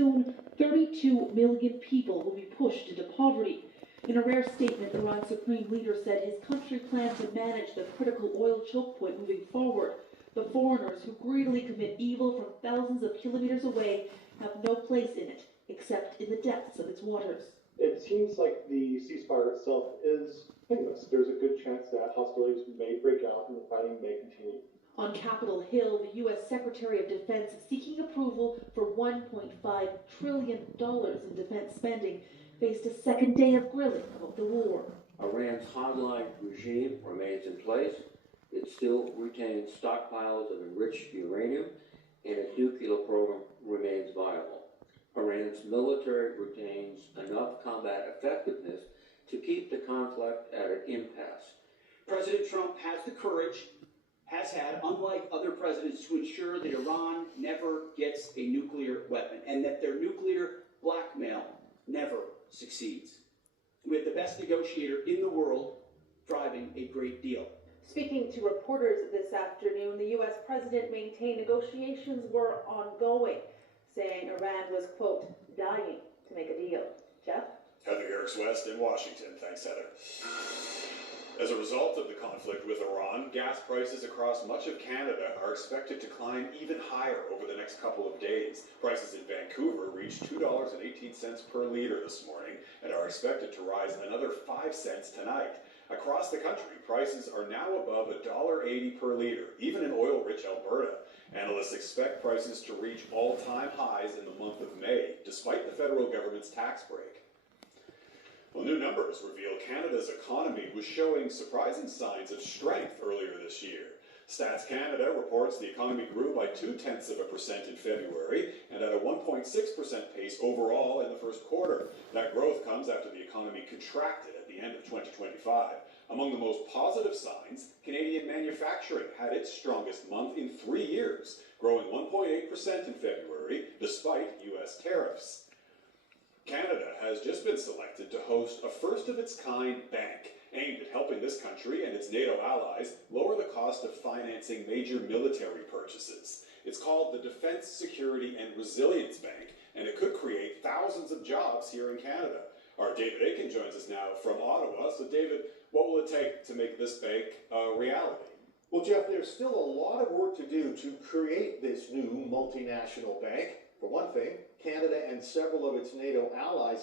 Soon, 32 million people will be pushed into poverty. In a rare statement, Iran's supreme leader said his country plans to manage the critical oil choke point moving forward. The foreigners who greedily commit evil from thousands of kilometers away have no place in it, except in the depths of its waters. It seems like the ceasefire itself is meaningless. There's a good chance that hostilities may break out and the fighting may continue. On Capitol Hill, the U.S. Secretary of Defense seeking approval for $1.5 trillion in defense spending faced a second day of grilling about the war. Iran's hardline regime remains in place. It still retains stockpiles of enriched uranium, and its nuclear program remains viable. Iran's military retains enough combat effectiveness to keep the conflict at an impasse. President Trump has the courage, has had, unlike other presidents, to ensure that Iran never gets a nuclear weapon and that their nuclear blackmail never succeeds. We have the best negotiator in the world driving a great deal. Speaking to reporters this afternoon, the U.S. president maintained negotiations were ongoing, saying Iran was, quote, dying to make a deal. Jeff? Heather Garrix West in Washington. Thanks, Heather. As a result of the conflict with Iran, gas prices across much of Canada are expected to climb even higher over the next couple of days. Prices in Vancouver reached $2.18 per litre this morning and are expected to rise another 5 cents tonight. Across the country, prices are now above $1.80 per litre, even in oil-rich Alberta. Analysts expect prices to reach all-time highs in the month of May, despite the federal government's tax break. Well, new numbers reveal Canada's economy was showing surprising signs of strength earlier this year. Stats Canada reports the economy grew by 0.2% in February and at a 1.6% pace overall in the first quarter. That growth comes after the economy contracted at the end of 2025. Among the most positive signs, Canadian manufacturing had its strongest month in 3 years, growing 1.8% in February despite U.S. tariffs. Canada has just been selected to host a first-of-its-kind bank aimed at helping this country and its NATO allies lower the cost of financing major military purchases. It's called the Defense, Security and Resilience Bank, and it could create thousands of jobs here in Canada. Our David Aiken joins us now from Ottawa. So, David, what will it take to make this bank a reality? Well, Jeff, there's still a lot of work to do to create this new multinational bank. For one thing, Canada and several of its NATO allies